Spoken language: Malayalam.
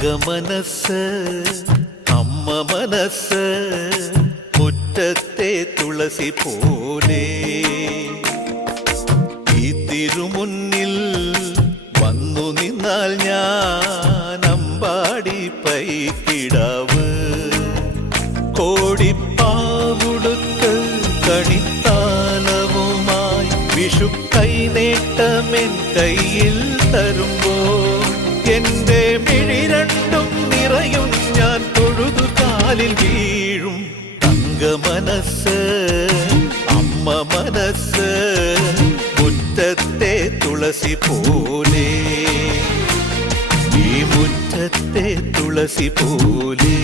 തങ്കമനസ് അമ്മ മനസ് മുറ്റത്തെ തുളസി പോലെ ഈ തിരുമുന്നിൽ വന്നു നിന്നാൽ ഞാൻ അമ്പാടി പൈക്കിടാവ് കോടിപ്പാവുടുത്ത് കണിത്താലവുമായി വിഷു കൈനേട്ടമെൻ കയ്യിൽ തരുമ്പോൾ എന്റെ മിഴി രണ്ടും നിറയും ഞാൻ തൊഴുതു കാലിൽ വീഴും തങ്കമനസ് അമ്മ മനസ് മുറ്റത്തെ തുളസി പോലെ ഈ മുറ്റത്തെ തുളസി പോലെ